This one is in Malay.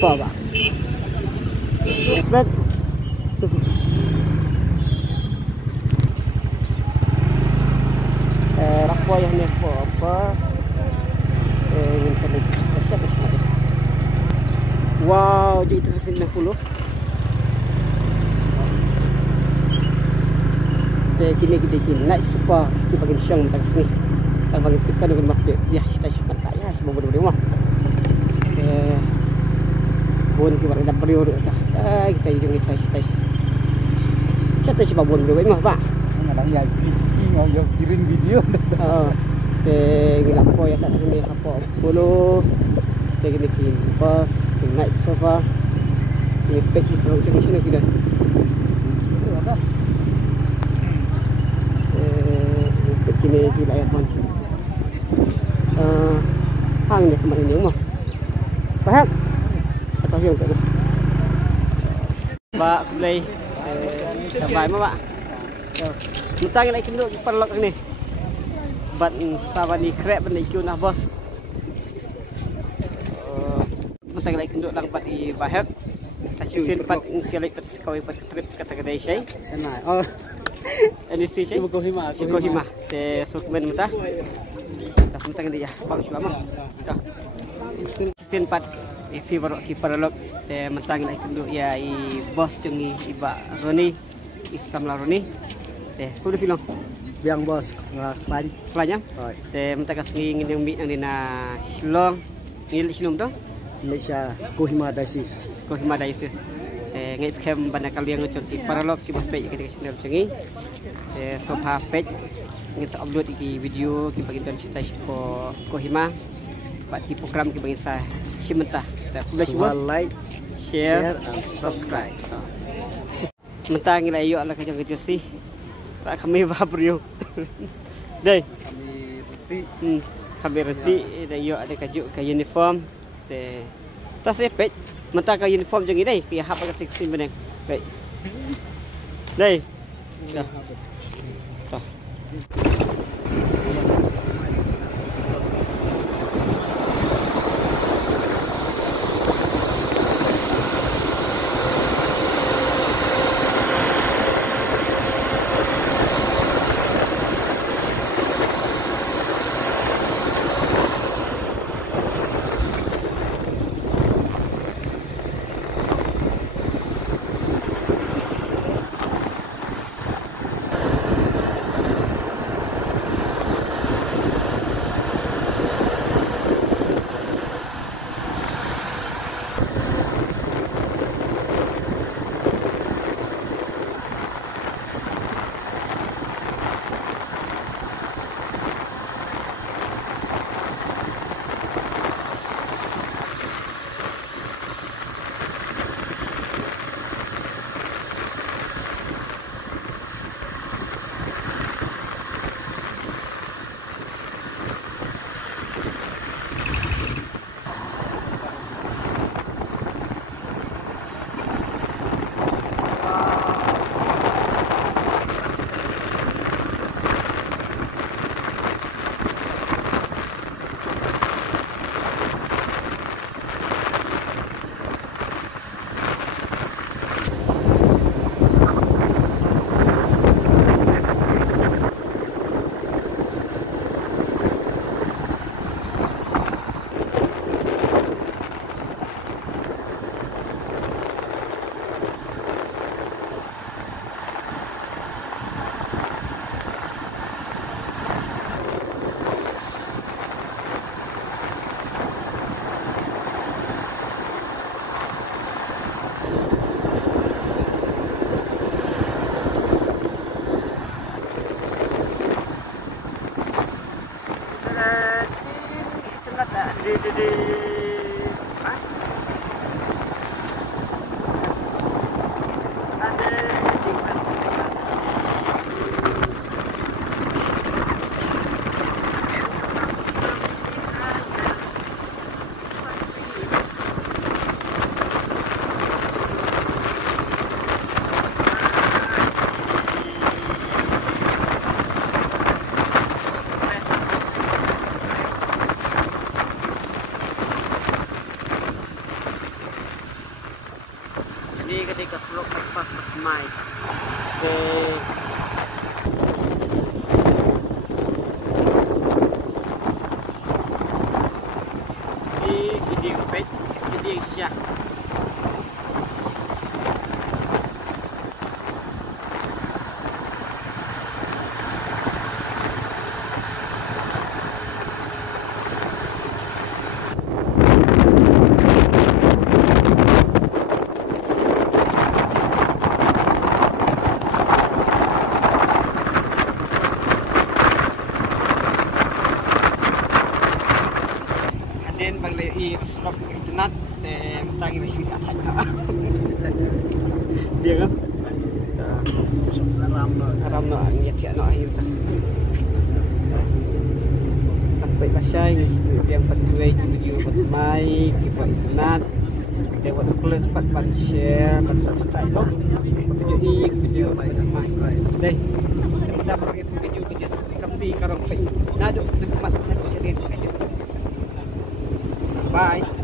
apa Pak? Baik. Apa yang ni apa? Ingin saya siapa sih? Wow, jadi 390. Kini naik super kita bagi siang tak sini. Tak bagi tukar dengan market. Ya, kita cepat tak ya sebab bodoh rumah. Bun kita dah beri urut dah. Kita hidung kita stay. Cata sebab bun beri mah Pak. Kadang ya sikit-sikit ngau kirim video. Gila apa ya tak sini apa bulu. Gini pas naik sofa. Ini pack itu di sini kita. Kini di layar pon. Hang ni kemarin ni mah. Faham? Atau siapa tu? Pak play. Sampai mah Pak. Mentang lagi kenduk perlok ni. Bat sabani krep benda ikut nah bos. Mentang lagi kenduk lang pat di bahak. Tasin pat sialik tersekawai pat trip kata kedai saya. Sana. Oh. Ini sih sih. Kohima. Te sukmen mata. Tak mentang dia. Pak selama. Dah. Sin pat fever keeper lok te mentang lagi kenduk ya I bos jengi iba Roni. Isamla Roni. Te kudu film. Biang bos ngelain. Pelajang. Te mentang kasih ingin yang mi yang dina Shillong. Ngil Shillong tu. Malaysia Kohima Diocese. Kohima Diocese. Ngay scam banyak kali yang ngecon si paralog si bos page kita channel cengi. Sofa page ngin upload iki video ki bagi dan cerita ko Kohima. Pat di program ki bagi saya simentah. Semua like, share and subscribe. Mentah ngila ayo ala kajang kejasi. Tak kami babrio. Dai. Kami reti. Kami reti ayo ada kajuk ke uniform. Tas page mentah ke uniform jangi dai ki hap ka tik sin beneng. Baik. Dai. Dah. Dah. Ini ketika serok pas mai. Ini pet, ini sisa. Then bagi stop internet, mentagi masih tidak ada. Dia kan? Haram no, niat dia no ayu tak. Sampai kasih yang pertama video pertama kita internet, kita buat upload, buat share, buat subscribe. Video pertama. Deh, kita pakai video seperti karang. Nado, nikmat, sedih. Bye.